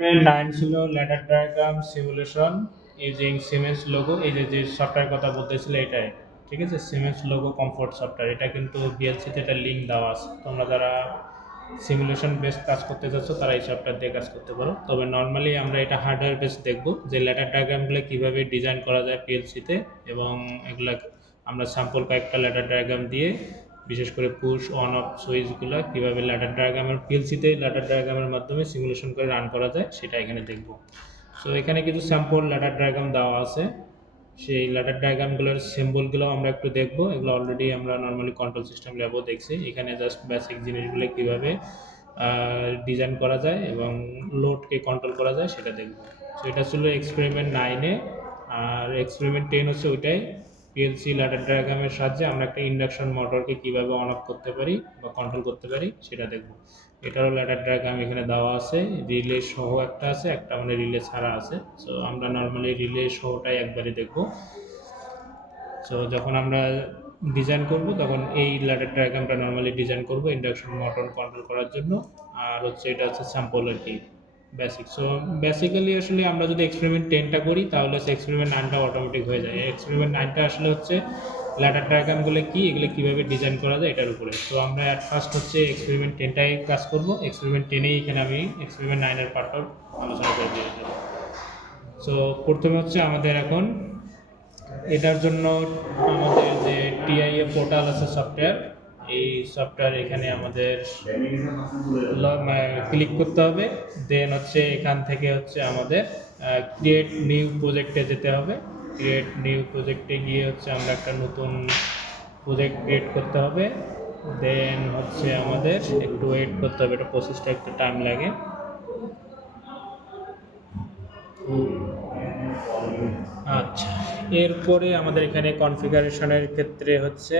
Nine ছিল ladder diagram simulation using siemens logo. এই যে যে সফটওয়্যার কথা বলতেছিল এটাই, ঠিক আছে। সিমেন্স লোগো কমফোর্ট সফটওয়্যার, এটা কিন্তু বিএলসিতে এটা লিঙ্ক দেওয়া আছে। তোমরা যারা সিমুলেশন বেস কাজ করতে যাচ্ছ তারা এই সফটওয়্যার দিয়ে কাজ করতে পারো। তবে নর্মালি আমরা এটা হার্ডওয়্যার বেস দেখবো যে ল্যাডার ডায়াগ্রামগুলো কীভাবে ডিজাইন করা যায় পিএলসিতে, এবং এগুলা আমরা স্যাম্পল কয়েকটা ল্যাডার ডায়াগ্রাম দিয়ে, বিশেষ করে পুশ অন অফ সুইচগুলো কীভাবে ল্যাডার ডায়াগ্রামের পিএলসিতে ল্যাডার ডায়াগ্রামের মাধ্যমে সিমুলেশন করে রান করা যায় সেটা এখানে দেখব। সো এখানে কিছু স্যাম্পল ল্যাডার ডায়াগ্রাম দেওয়া আছে, সেই ল্যাডার ডায়াগ্রামগুলোর সিম্বলগুলো আমরা একটু দেখবো। এগুলো অলরেডি আমরা নর্মালি কন্ট্রোল সিস্টেম ল্যাবও দেখছি। এখানে জাস্ট বেসিক জিনিসগুলো কীভাবে ডিজাইন করা যায় এবং লোডকে কন্ট্রোল করা যায় সেটা দেখব। সো এটা ছিল এক্সপেরিমেন্ট 9-এ, আর এক্সপেরিমেন্ট 10 হচ্ছে ওইটাই পিএলসি ল্যাডার ডায়াগ্রামের সাহায্যে আমরা একটা ইন্ডাকশন মোটরকে কীভাবে অন অফ করতে পারি বা কন্ট্রোল করতে পারি সেটা দেখব। এটারও ল্যাডার ডায়াগ্রাম এখানে দেওয়া আছে, রিলে সহ একটা আছে, একটা মানে রিলে ছাড়া আছে। সো আমরা নর্মালি রিলে সহটাই একবারে দেখব। সো যখন আমরা ডিজাইন করব তখন এই ল্যাডার ডায়াগ্রামটা নর্মালি ডিজাইন করব ইন্ডাকশন মোটর কন্ট্রোল করার জন্য। আর হচ্ছে এটা হচ্ছে স্যাম্পল আর কি, বেসিক। সো বেসিক্যালি আসলে আমরা যদি এক্সপেরিমেন্ট 10টা করি তাহলে সে এক্সপেরিমেন্ট 9টা অটোমেটিক হয়ে যায়। এক্সপেরিমেন্ট 9টা আসলে হচ্ছে ল্যাডার ডায়াগ্রামগুলো কি, এগুলো কীভাবে ডিজাইন করা যায় এটার উপরে। তো আমরা অ্যাট ফার্স্ট হচ্ছে এক্সপেরিমেন্ট 10টায় কাজ করব। এক্সপেরিমেন্ট 10এই এখানে আমি এক্সপেরিমেন্ট 9-এর পার্টটা আলোচনা করে দিয়ে দেবো। সো প্রথমে হচ্ছে আমাদের এখন এটার জন্য আমাদের যে টিআইএ পোর্টাল আছে সফটওয়্যার, এই সফটওয়্যার এখানে আমাদের ক্লিক করতে হবে। দেন হচ্ছে এখান থেকে হচ্ছে আমাদের ক্রিয়েট নিউ প্রজেক্টে যেতে হবে। ক্রিয়েট নিউ প্রজেক্টে গিয়ে হচ্ছে আমরা একটা নতুন প্রজেক্ট ক্রিয়েট করতে হবে। দেন হচ্ছে আমাদের একটু ওয়েট করতে হবে, এটা প্রসেসটা একটু টাইম লাগে। আচ্ছা, এরপরে আমাদের এখানে কনফিগারেশনের ক্ষেত্রে হচ্ছে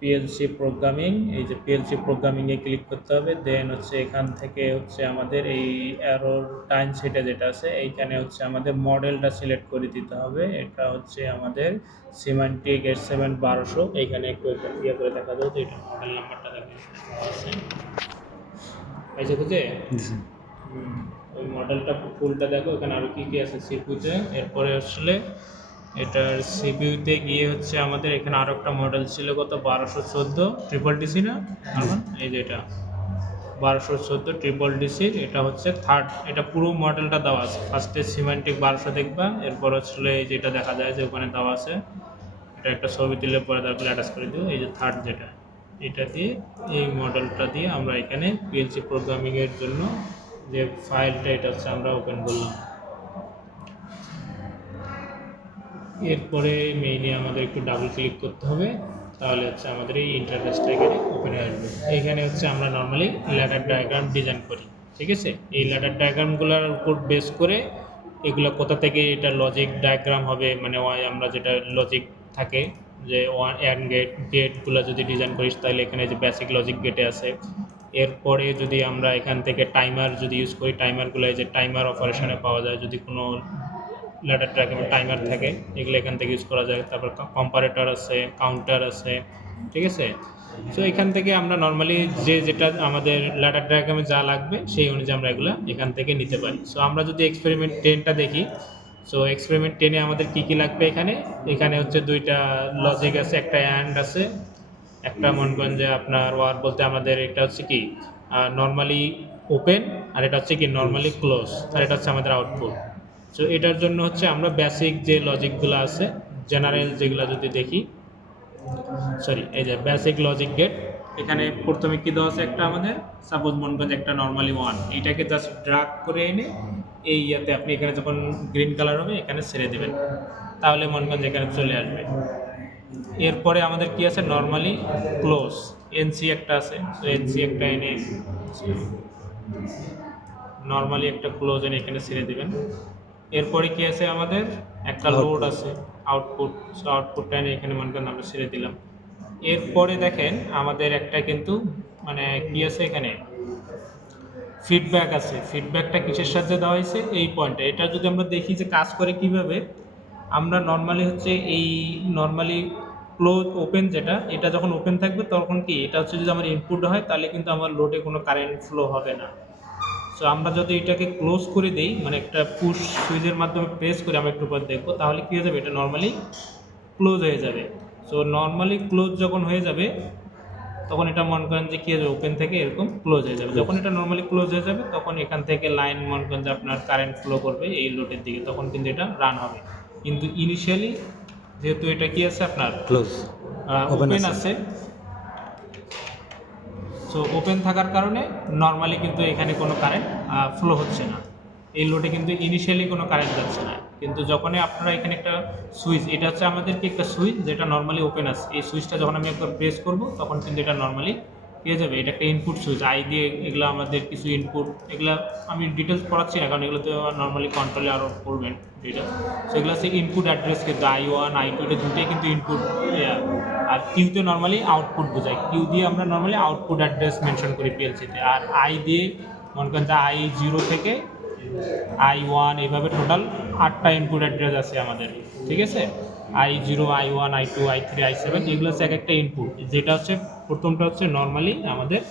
পিএলসি প্রোগ্রামিং, এই যে পিএলসি প্রোগ্রামিংয়ে ক্লিক করতে হবে। দেন হচ্ছে এখান থেকে হচ্ছে আমাদের এই অ্যারোর টাইম সেটে যেটা আছে এইখানে হচ্ছে আমাদের মডেলটা সিলেক্ট করে দিতে হবে। এটা হচ্ছে আমাদের সিমান্টিক S7-1200। এইখানে একটু ইয়ে করে দেখা যাবে যে এটা মডেল নাম্বারটা দেখা আছে পাইছে খুঁজে। ওই মডেলটা ফুলটা দেখো, এখানে আরও কী কী আছে সিপিইউতে। এরপরে আসলে এটার সিপিইউতে গিয়ে হচ্ছে আমাদের এখানে আরও একটা মডেল ছিল, কত 1214 ট্রিপল ডিসি না এখন, এই যে এটা 1214 ট্রিপল ডিসির, এটা হচ্ছে থার্ড। এটা পুরো মডেলটা দেওয়া আছে। ফার্স্টে সিমেন্টিক 1200 দেখবা, এরপর হচ্ছে এই যেটা দেখা যায় যে ওখানে দেওয়া আছে, এটা একটা ছবি তুলে পরে তারপরে অ্যাটাচ করে দেবো। এই যে থার্ড যেটা, এটা দিয়ে এই মডেলটা দিয়ে আমরা এখানে পিএলসি প্রোগ্রামিংয়ের জন্য যে ফাইলটা এটা হচ্ছে আমরা ওপেন করলাম। এরপরে মেইনে আমাদের একটু ডাবল ক্লিক করতে হবে, তাহলে হচ্ছে আমাদের এই ইন্টারফেসটা এখানে ওপেন হয়ে আসবে। এখানে হচ্ছে আমরা নর্মালি ল্যাডার ডায়াগ্রাম ডিজাইন করি, ঠিক আছে। এই ল্যাডার ডায়াগ্রামগুলোর উপর বেস করে এগুলো কোথা থেকে এটা লজিক ডায়াগ্রাম হবে, মানে আমরা যেটা লজিক থাকে যে অ্যান্ড গেটগুলো যদি ডিজাইন করিস তাহলে এখানে যে বেসিক লজিক গেটে আছে। এরপরে যদি আমরা এখান থেকে টাইমার যদি ইউজ করি, টাইমারগুলো যে টাইমার অপারেশনে পাওয়া যায়, যদি কোনো ল্যাডার ডায়াগ্রামে টাইমার থাকে এগুলো এখান থেকে ইউজ করা যায়। তারপর কম্পারেটর আছে, কাউন্টার আছে, ঠিক আছে। সো এখান থেকে আমরা নর্মালি যেটা আমাদের ল্যাডার ডায়াগ্রামে যা লাগবে সেই অনুযায়ী আমরা এগুলো এখান থেকে নিতে পারি। সো আমরা যদি এক্সপেরিমেন্ট 10টা দেখি, সো এক্সপেরিমেন্ট 10-এ আমাদের কী কী লাগবে, এখানে হচ্ছে দুইটা লজিক আছে, একটা অ্যান্ড আছে, একটা মনে করেন যে আপনার ওয়ার বলতে আমাদের এটা হচ্ছে কি নর্মালি ওপেন, আর এটা হচ্ছে কি নর্মালি ক্লোজ, আর এটা হচ্ছে আমাদের আউটপুট। সো এটার জন্য হচ্ছে আমরা বেসিক যে লজিকগুলো আছে, জেনারেল যেগুলো যদি দেখি, এই যে বেসিক লজিক গেট, এখানে প্রথমে কি দেওয়া আছে একটা আমাদের সাপোজ মনে করেন একটা নর্মালি 1, এইটাকে জাস্ট ড্রাগ করে এনে এই ইয়াতে আপনি এখানে যখন গ্রিন কালার হবে এখানে ছেড়ে দেবেন, তাহলে মনে করেন এখানে চলে আসবে। এরপরে আমাদের কি আছে নর্মালি ক্লোজ, এনসি একটা আছে, তো এনসি একটা এনে নর্মালি একটা ক্লোজ এনে এখানে ছেড়ে দেবেন। এরপরে কি আছে আমাদের একটা লোড আছে আউটপুট, সো আউটপুটটা এনে এখানে মনে করেন আমরা ছেড়ে দিলাম। এরপরে দেখেন আমাদের একটা কিন্তু মানে কি আছে এখানে ফিডব্যাক আছে। ফিডব্যাকটা কিসের সাথে দেওয়া হয়েছে, এই পয়েন্টে। এটা যদি আমরা দেখি যে কাজ করে কিভাবে, আমরা নর্মালি হচ্ছে এই নর্মালি ক্লোজ ওপেন যেটা, এটা যখন ওপেন থাকবে তখন কি এটা হচ্ছে যদি আমার ইনপুট হয় তাহলে কিন্তু আমার লোডে কোনো কারেন্ট ফ্লো হবে না। সো আমরা যদি এটাকে ক্লোজ করে দেই, মানে একটা পুশ সুইচের মাধ্যমে প্রেস করে আমরা একটু পর দেখবো, তাহলে কী হয়ে যাবে, এটা নর্মালি ক্লোজ হয়ে যাবে। সো নর্মালি ক্লোজ যখন হয়ে যাবে তখন এটা মনে করেন যে কী হয়ে যাবে, ওপেন থেকে এরকম ক্লোজ হয়ে যাবে। যখন এটা নর্মালি ক্লোজ হয়ে যাবে তখন এখান থেকে লাইন মনে করেন যে আপনার কারেন্ট ফ্লো করবে এই লোডের দিকে, তখন কিন্তু এটা রান হবে। কিন্তু ইনিশিয়ালি যেহেতু এটা কি আছে আপনার ক্লোজ ওপেন আছে, সো ওপেন থাকার কারণে নর্মালি কিন্তু এখানে কোনো কারেন্ট ফ্লো হচ্ছে না, এই লোডে কিন্তু ইনিশিয়ালি কোনো কারেন্ট যাচ্ছে না। কিন্তু যখনই আপনারা এখানে একটা সুইচ, এটা হচ্ছে আমাদেরকে একটা সুইচ যেটা নর্মালি ওপেন আছে, এই সুইচটা যখন আমি একবার প্রেস করব তখন কিন্তু এটা নর্মালি পেয়ে যাবে। এটা একটা ইনপুট সুইচ, আই দিয়ে এগুলো আমাদের কিছু ইনপুট, এগুলো আমি ডিটেলস পড়াচ্ছি না কারণ এগুলো তো নর্মালি কন্ট্রোলে আরও করবেন ডিটেলস। সো এগুলো হচ্ছে ইনপুট অ্যাড্রেস, কিন্তু I1 I2 এটা দুটোই কিন্তু ইনপুট, আর কিউতে নর্মালি আউটপুট বোঝায়, কিউ দিয়ে আমরা নর্মালি আউটপুট অ্যাড্রেস মেনশন করি পিএলসিতে, আর আই দিয়ে মনে করেন যে I0 থেকে I1 এইভাবে টোটাল 8টা ইনপুট অ্যাড্রেস আছে আমাদের, ঠিক আছে। I0 I1 I2 I3 I7 এগুলো হচ্ছে এক একটা ইনপুট, যেটা হচ্ছে প্রথমটা হচ্ছে নর্মালি আমাদের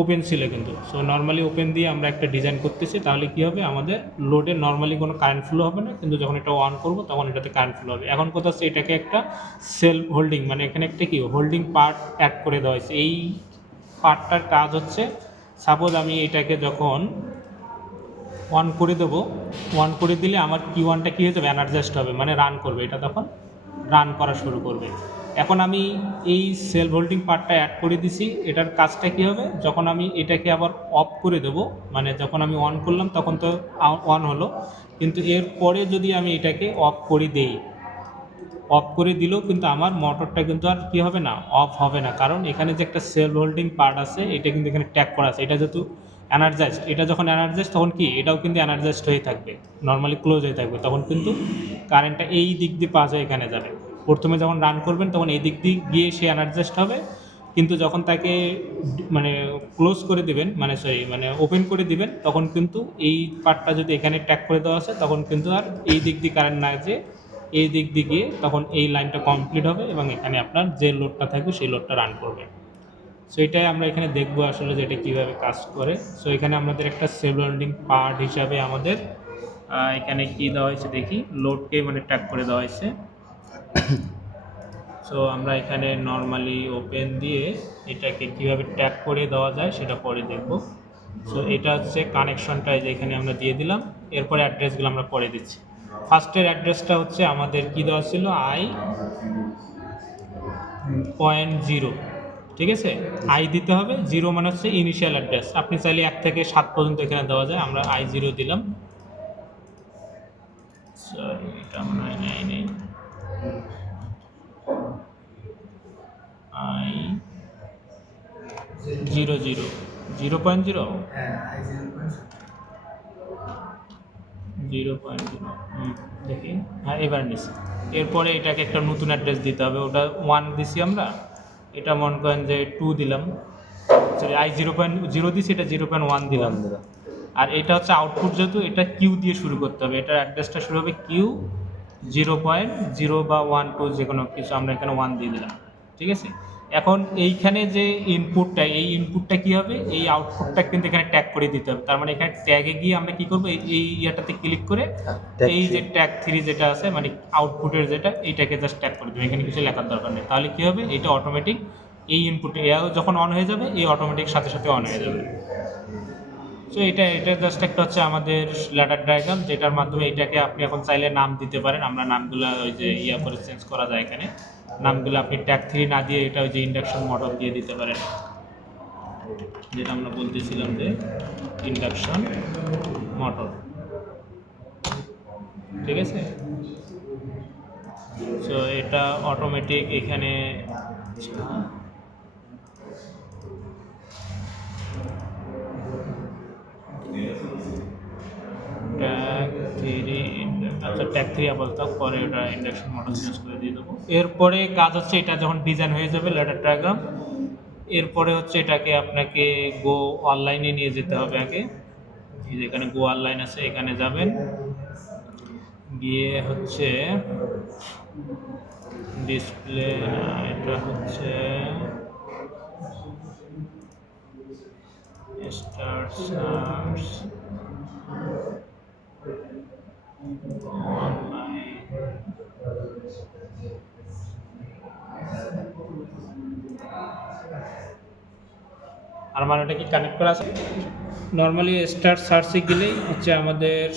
ওপেন ছিল কিন্তু। সো নর্মালি ওপেন দিয়ে আমরা একটা ডিজাইন করতেছি, তাহলে কী হবে, আমাদের লোডে নর্মালি কোনো কারেন্ট ফ্লো হবে না, কিন্তু যখন এটা অন করব তখন এটাতে কারেন্ট ফ্লো হবে। এখন কথা হচ্ছে এটাকে একটা সেলফ হোল্ডিং, মানে এখানে একটা কি হোল্ডিং পার্ট অ্যাড করে দেওয়া হয়েছে। এই পার্টটার কাজ হচ্ছে, সাপোজ আমি এটাকে যখন অন করে দেবো, অন করে দিলে আমার Q1টা কী হয়ে যাবে, এনার্জাইজড হবে, মানে রান করবে, এটা তখন রান করা শুরু করবে। এখন আমি এই সেলফ হোল্ডিং পার্টটা অ্যাড করে দিছি, এটার কাজটা কী হবে, যখন আমি এটাকে আবার অফ করে দেবো, মানে যখন আমি অন করলাম তখন তো অন হলো, কিন্তু এরপরে যদি আমি এটাকে অফ করে দেই, অফ করে দিলেও কিন্তু আমার মোটরটা কিন্তু আর কী হবে না, অফ হবে না, কারণ এখানে যে একটা সেলফ হোল্ডিং পার্ট আছে এটা কিন্তু এখানে ট্যাগ করা আছে, এটা যেহেতু এনার্জাইজড, এটা যখন এনার্জাইজড তখন কি এটাও কিন্তু এনার্জাইজড হয়ে থাকবে, নর্মালি ক্লোজ হয়ে থাকবে, তখন কিন্তু কারেন্টটা এই দিক দিয়ে পাস হয়ে এখানে যাবে। প্রথমে যখন রান করবেন তখন এই দিক দিয়ে গিয়ে সে এনার্জাইজড হবে, কিন্তু যখন তাকে মানে ক্লোজ করে দিবেন, মানে ওপেন করে দিবেন, তখন কিন্তু এই পার্টটা যদি এখানে ট্যাগ করে দেওয়া আছে তখন কিন্তু আর এই দিক দিয়ে কারেন্ট না যে এই দিক দিয়ে গিয়ে তখন এই লাইনটা কমপ্লিট হবে এবং এখানে আপনার যে লোডটা থাকবে সেই লোডটা রান করবে। সো এটাই আমরা এখানে দেখবো আসলে যে এটা কীভাবে কাজ করে। সো এখানে আমাদের একটা সেলফ হোল্ডিং পার্ট হিসাবে আমাদের এখানে কী দেওয়া হয়েছে দেখি, লোডকে মানে ট্যাগ করে দেওয়া হয়েছে। সো আমরা এখানে নর্মালি ওপেন দিয়ে এটাকে কীভাবে ট্যাগ করে দেওয়া যায় সেটা পরে দেখব। সো এটা হচ্ছে কানেকশনটা যে এখানে আমরা দিয়ে দিলাম, এরপরে অ্যাড্রেসগুলো আমরা পরে দিচ্ছি। ফার্স্টের অ্যাড্রেসটা হচ্ছে আমাদের কী দেওয়া ছিল, I.0, ঠিক আছে, আই দিতে হবে, 0 মানে হচ্ছে ইনিশিয়াল অ্যাড্রেস, আপনি চাইলে 1 থেকে 7 পর্যন্ত এখানে দেওয়া যায়, আমরা I0 দিলাম। সরি এটা মনে হয় নেই, I0 0.0 দেখি, হ্যাঁ এবার নিচ্ছি। এরপরে এটাকে একটা নতুন অ্যাড্রেস দিতে হবে, ওটা 1 দিছি আমরা, এটা মনে করেন যে 2 দিলাম, সরি I0.0 দিছি, এটা 0.1 দিলাম। আর এটা হচ্ছে আউটপুট, যেহেতু এটা কিউ দিয়ে শুরু করতে হবে, এটার অ্যাড্রেসটা শুরু হবে কিউ 0.0 বা 1 2 যে কোনো কিছু, আমরা এখানে 1 দিয়ে দিলাম, ঠিক আছে। এখন এইখানে যে ইনপুটটা, এই ইনপুটটা কী হবে, এই আউটপুটটা কিন্তু এখানে ট্যাগ করে দিতে হবে, তার মানে এখানে ট্যাগে গিয়ে আমরা কী করবো, এই ইয়াটাতে ক্লিক করে এই যে ট্যাগ 3 যেটা আছে মানে আউটপুটের যেটা, এইটাকে জাস্ট ট্যাগ করে দেবে, এখানে কিছু লেখার দরকার নেই, তাহলে কী হবে, এটা অটোমেটিক এই ইনপুটে যখন অন হয়ে যাবে এই অটোমেটিক সাথে সাথে অন হয়ে যাবে। সো এটা জাস্ট একটা হচ্ছে আমাদের ল্যাডার ডায়াগ্রাম, যেটার মাধ্যমে এটাকে আপনি এখন চাইলে নাম দিতে পারেন, আমরা নামগুলো ওই যে করে চেঞ্জ করা যায়, এখানে নামগুলো আপনি ট্যাগ 3 না দিয়ে এটা ওই যে ইন্ডাকশন মোটর দিয়ে দিতে পারেন, যেটা আমরা বলতেছিলাম যে ইন্ডাকশন মোটর, ঠিক আছে। সো এটা অটোমেটিক এখানে ট্যাগ 3 আপাতত, পরে ওটা ইন্ডাকশন মোটর চেঞ্জ করে দিয়ে দেবো। এরপরে কাজ হচ্ছে এটা যখন ডিজাইন হয়ে যাবে ল্যাডার ডায়াগ্রাম, এরপরে হচ্ছে এটাকে আপনাকে গো অনলাইনে নিয়ে যেতে হবে আগে, যেখানে গো অনলাইন আছে এখানে যাবেন, গিয়ে হচ্ছে ডিসপ্লে এটা হচ্ছে স্টার সার্চ অনলাইন। আর মানে এটা কি কানেক্ট করা আছে? নর্মালি স্টার সার্চে গেলেই হচ্ছে আমাদের